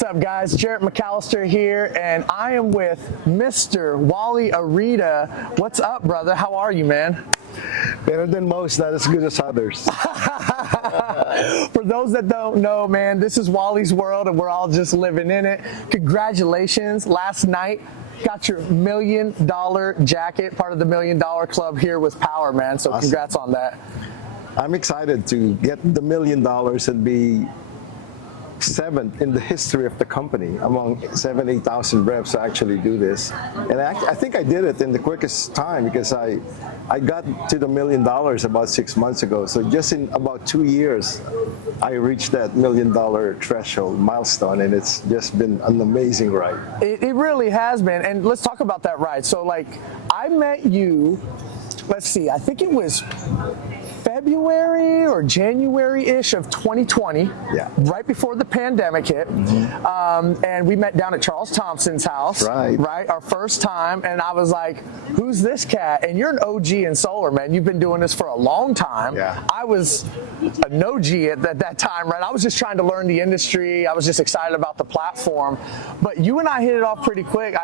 What's up, guys? Jarrett McAllister here, and I am with Mr. Wally Arida. What's up, brother? How are you, man? Better than most, not as good as others. For those that don't know, man, this is Wally's world, and we're all just living in it. Congratulations. Last night, got your $1 million jacket, part of the $1 Million Club here with Power, man. So Awesome. Congrats on that. I'm excited to get the $1 million and be seventh in the history of the company among 8,000 reps to actually do this. And I think I did it in the quickest time because I got to the $1 million about 6 months ago. So just in about 2 years, I reached that $1 million threshold milestone, and it's just been an amazing ride. It really has been. And let's talk about that ride. So, like, I met you, let's see, I think it was February or January-ish of 2020, right before the pandemic hit. And we met down at Charles Thompson's house, right? Our first time, and I was like, who's this cat? And you're an OG in solar, man. You've been doing this for a long time. Yeah. I was an OG at that time, right? I was just trying to learn the industry. I was just excited about the platform. But you and I hit it off pretty quick.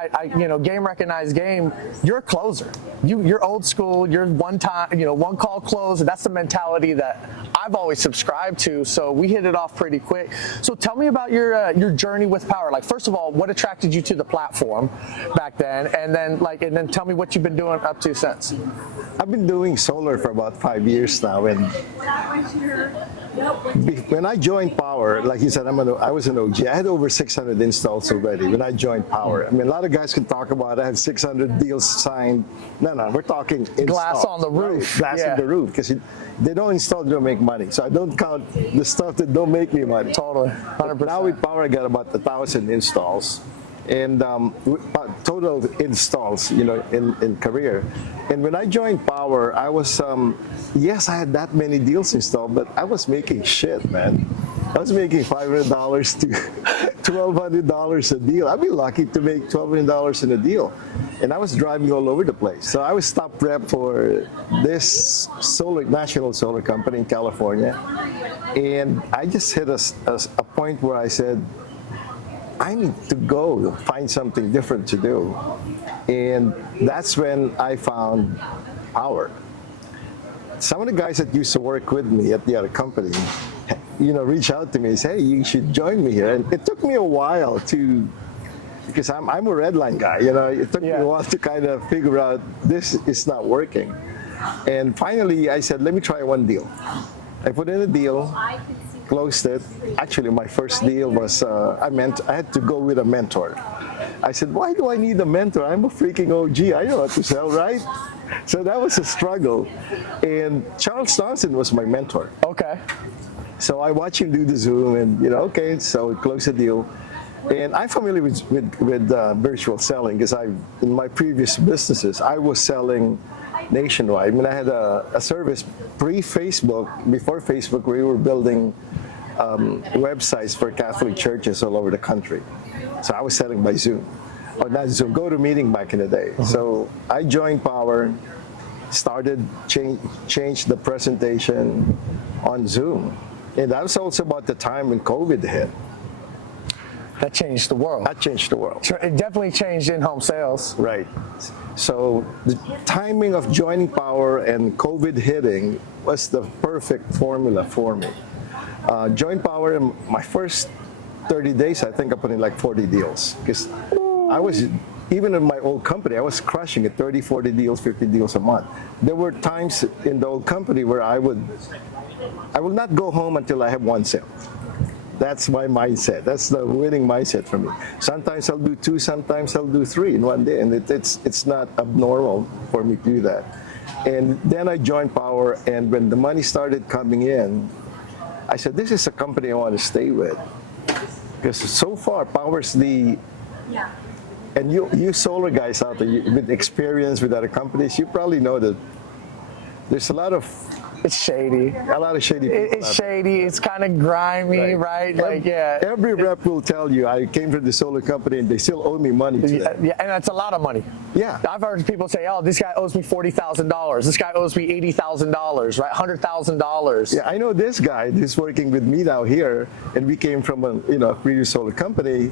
Game recognized game. You're a closer. You're old school. You're one call close. And that's the mentality that I've always subscribed to. So we hit it off pretty quick. So tell me about your journey with Power. Like, first of all, what attracted you to the platform back then, and then tell me what you've been doing up to since. I've been doing solar for about 5 years now, and when I joined Power, like you said, I was an OG. I had over 600 installs already when I joined Power. I mean, a lot of guys can talk about I have 600 deals signed. No, we're talking installs. Glass on the roof. Glass on the roof, because they don't install, they don't make money. So I don't count the stuff that don't make me money. Totally, 100%. Now with Power, I got about 1,000 installs. And total installs, in career. And when I joined Power, I was, yes, I had that many deals installed, but I was making shit, man. I was making $500 to $1,200 a deal. I'd be lucky to make $1,200 in a deal. And I was driving all over the place. So I was top rep for this national solar company in California. And I just hit a point where I said, I need to go find something different to do. And that's when I found Power. Some of the guys that used to work with me at the other company, reach out to me and say, hey, you should join me here. And it took me a while because I'm a red line guy, it took me a while to kind of figure out this is not working. And finally I said, let me try one deal. I put in a deal, closed it. Actually, my first deal was I had to go with a mentor. I said, why do I need a mentor? I'm a freaking OG. I know how to sell, right? So that was a struggle. And Charles Thompson was my mentor. Okay. So I watched him do the Zoom, and so we closed the deal. And I'm familiar with virtual selling because in my previous businesses, I was selling nationwide. I mean, I had a service pre-Facebook. Before Facebook, we were building websites for Catholic churches all over the country. So I was selling by Zoom. Or not Zoom, GoToMeeting back in the day. So I joined Power, started changed the presentation on Zoom. And that was also about the time when COVID hit. That changed the world. That changed the world. It definitely changed in-home sales. Right. So the timing of joining Power and COVID hitting was the perfect formula for me. Joined Power in my first 30 days, I think I put in like 40 deals. Because I was, even in my old company, I was crushing it, 30, 40 deals, 50 deals a month. There were times in the old company where I will not go home until I have one sale. That's my mindset. That's the winning mindset for me. Sometimes I'll do 2, sometimes I'll do 3 in one day, and it's not abnormal for me to do that. And then I joined Power, and when the money started coming in, I said, this is a company I want to stay with. Because so far, Power's and you solar guys out there with experience with other companies, you probably know that there's a lot of It's shady. A lot of shady people. It's shady. It's kind of grimy, right? Like, yeah. Every rep will tell you, I came from the solar company and they still owe me money today. Yeah, and that's a lot of money. Yeah. I've heard people say, "Oh, this guy owes me $40,000. This guy owes me $80,000, right? $100,000." Yeah, I know this guy who's working with me now here, and we came from a previous solar company.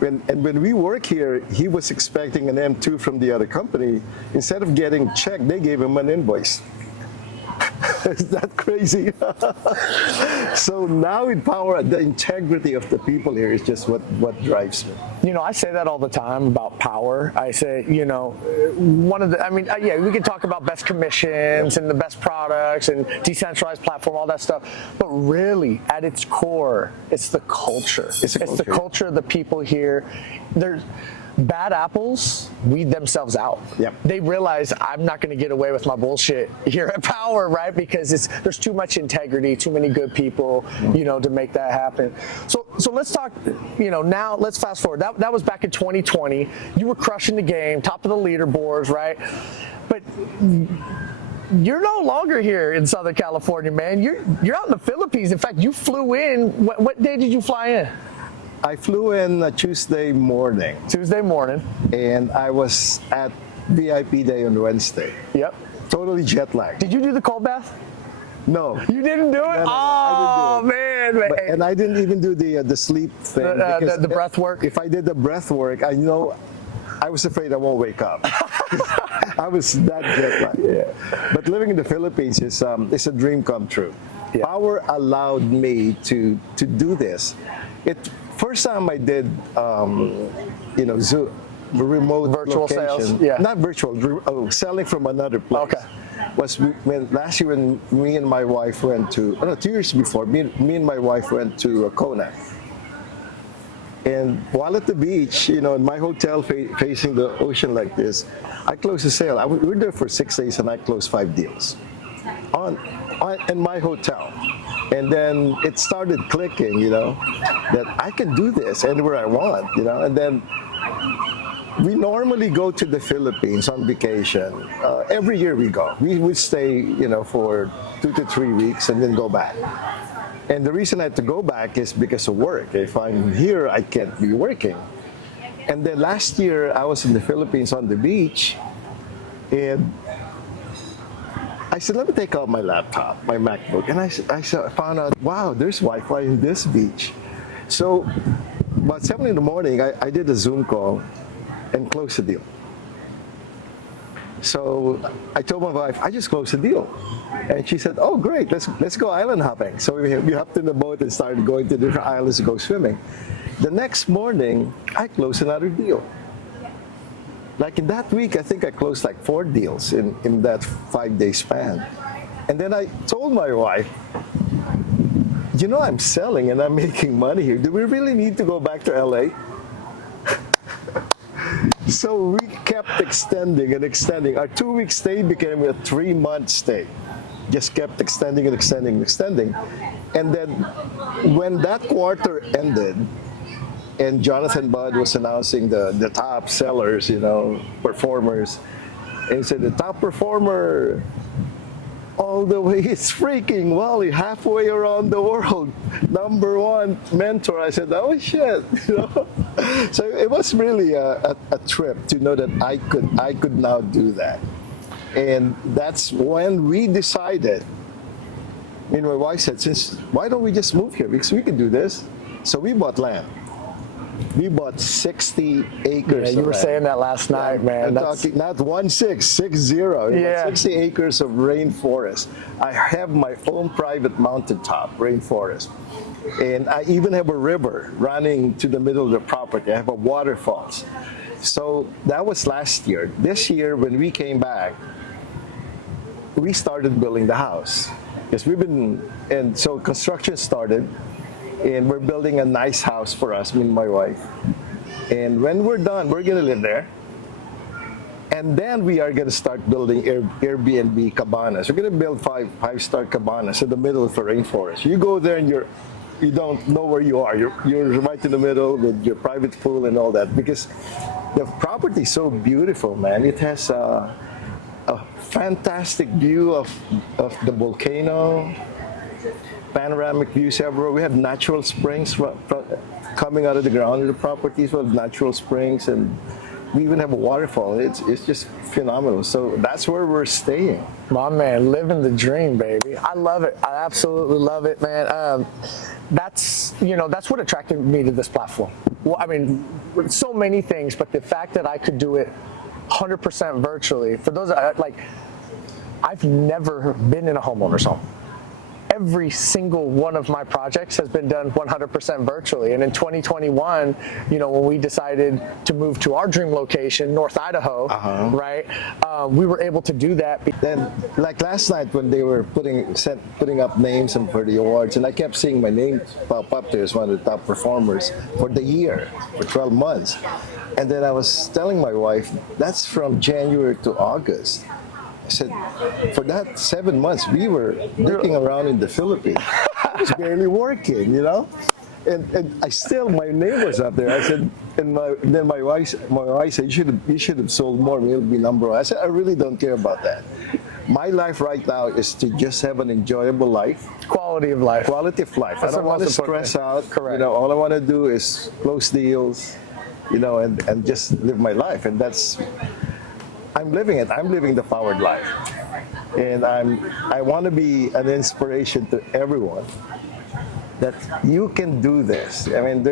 When we work here, he was expecting an M2 from the other company. Instead of getting checked, they gave him an invoice. Is that crazy? So now in Power, the integrity of the people here is just what drives me. You know, I say that all the time about Power. I say, yeah, we can talk about best commissions and the best products and decentralized platform, all that stuff. But really, at its core, it's the culture. It's the culture of the people here. There's bad apples weed themselves out. Yep. They realize I'm not going to get away with my bullshit here at Power, right? Because there's too much integrity, too many good people, to make that happen. So let's talk, now let's fast forward. That was back in 2020. You were crushing the game, top of the leaderboards, right? But you're no longer here in Southern California, man. You're out in the Philippines. In fact, you flew in. What day did you fly in? I flew in Tuesday morning. Tuesday morning. And I was at VIP day on Wednesday. Yep. Totally jet lagged. Did you do the cold bath? No. You didn't do it? No, Oh, I didn't do it. man. And I didn't even do the sleep thing. The breath work? If I did the breath work, I was afraid I won't wake up. I was that jet lagged. Yeah. But living in the Philippines is a dream come true. Yeah. Power allowed me to do this. First time I did, Zoom, remote virtual location, sales, yeah, not virtual, selling from another place. Okay. Was last year when me and my wife went to, 2 years before, me and my wife went to Kona. And while at the beach, in my hotel facing the ocean like this, I closed a sale. We were there for 6 days and I closed 5 deals in my hotel. And then it started clicking, that I can do this anywhere I want, And then we normally go to the Philippines on vacation. Every year we go. We would stay, for 2 to 3 weeks and then go back. And the reason I had to go back is because of work. If I'm here, I can't be working. And then last year, I was in the Philippines on the beach, and I said, let me take out my laptop, my MacBook. And I found out, wow, there's Wi-Fi in this beach. So about 7 in the morning, I did a Zoom call and closed the deal. So I told my wife, I just closed the deal. And she said, oh, great, let's go island hopping. So we hopped in the boat and started going to different islands to go swimming. The next morning, I closed another deal. Like in that week, I think I closed like 4 deals in that 5-day span. And then I told my wife, I'm selling and I'm making money here. Do we really need to go back to LA? So we kept extending and extending. Our 2-week stay became a 3-month stay. Just kept extending and extending and extending. And then when that quarter ended, and Jonathan Budd was announcing the top sellers, performers. And he said, the top performer all the way is freaking Wally, halfway around the world. Number 1 mentor. I said, oh shit. So it was really a trip to know that I could now do that. And that's when we decided, my wife said, why don't we just move here? Because we can do this. So we bought land. We bought 60 acres. Yeah, you were saying that last night, man. I'm talking not 60. Yeah. 60 acres of rainforest. I have my own private mountaintop rainforest. And I even have a river running to the middle of the property. I have a waterfalls. So that was last year. This year, when we came back, we started building the house. Because and so construction started. And we're building a nice house for us, me and my wife. And when we're done, we're going to live there. And then we are going to start building Airbnb cabanas. We're going to build five-star cabanas in the middle of the rainforest. You go there and you don't know where you are. You're right in the middle with your private pool and all that. Because the property is so beautiful, man. It has a fantastic view of the volcano, panoramic views everywhere. We have natural springs coming out of the ground in the properties. We have natural springs, and we even have a waterfall. It's just phenomenal. So that's where we're staying. My man, living the dream, baby. I love it. I absolutely love it, man. That's what attracted me to this platform. Well, I mean, so many things, but the fact that I could do it 100% virtually. For those I've never been in a homeowner's home. Every single one of my projects has been done 100% virtually. And in 2021, when we decided to move to our dream location, North Idaho, right, we were able to do that. Then, like last night when they were putting up names and for the awards, and I kept seeing my name pop up there as one of the top performers for the year, for 12 months. And then I was telling my wife, that's from January to August. I said, for that 7 months, we were looking around in the Philippines. I was barely working, and I still, my name was up there. I said, and then my wife said, you should have sold more. We'll be number one. I said, I really don't care about that. My life right now is to just have an enjoyable life. Quality of life. Quality of life. I don't want to stress out. Correct. All I want to do is close deals, and just live my life. And I'm living it. I'm living the powered life. And I want to be an inspiration to everyone that you can do this. I mean,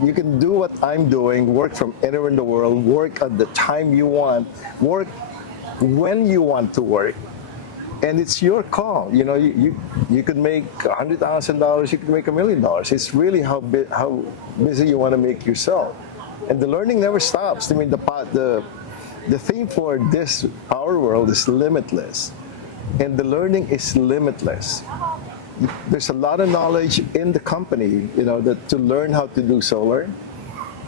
you can do what I'm doing, work from anywhere in the world, work at the time you want, work when you want to work. And it's your call. You could make $100,000, you could make $1 million. It's really how busy you want to make yourself. And the learning never stops. I mean, the theme for this Power World is limitless, and the learning is limitless. There's a lot of knowledge in the company, to learn how to do solar.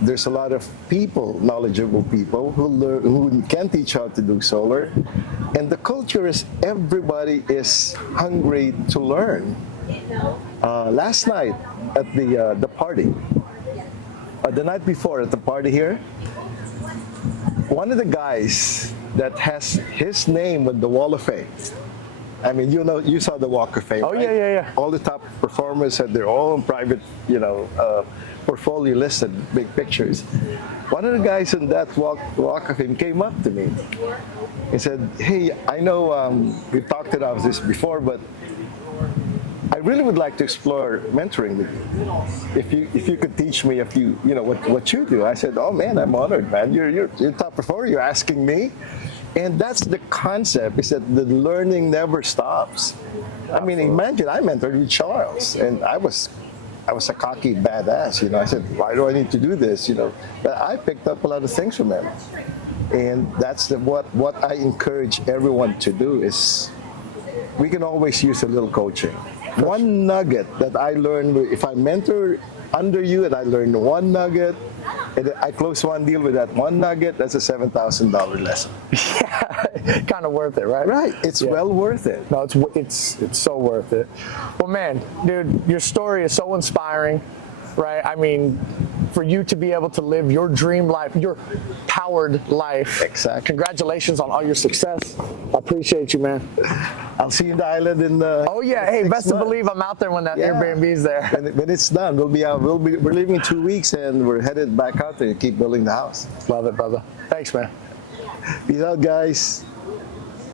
There's a lot of people, knowledgeable people, who can teach how to do solar. And the culture is everybody is hungry to learn. Last night at the party, the night before at the party here, one of the guys that has his name on the Wall of Fame. I mean, you saw the Walk of Fame. Oh, right? yeah. All the top performers had their own private, portfolio listed, big pictures. One of the guys in that Walk of Fame came up to me. He said, "Hey, I know we've talked about this before, but I really would like to explore mentoring with you. If you could teach me a few, what you do." I said, "Oh man, I'm honored, man. You're top performer. You're asking me." And that's the concept, is that the learning never stops. I mean, imagine I mentored with Charles, and I was a cocky badass, I said, why do I need to do this, But I picked up a lot of things from him. And that's what I encourage everyone to do is we can always use a little coaching. One nugget that I learned, if I mentor under you and I learn one nugget, and I close one deal with that one nugget, that's a $7,000 lesson. Yeah, kind of worth it, right? Right, it's well worth it. No, it's so worth it. Well, man, dude, your story is so inspiring, right? I mean, for you to be able to live your dream life, your powered life. Exactly. Congratulations on all your success. I appreciate you, man. I'll see you in the island in the. Oh yeah, hey, best to believe I'm out there when that Airbnb's there. When it's done, we'll be out. We're leaving in 2 weeks, and we're headed back out there to keep building the house. Love it, brother. Thanks, man. Peace out, guys.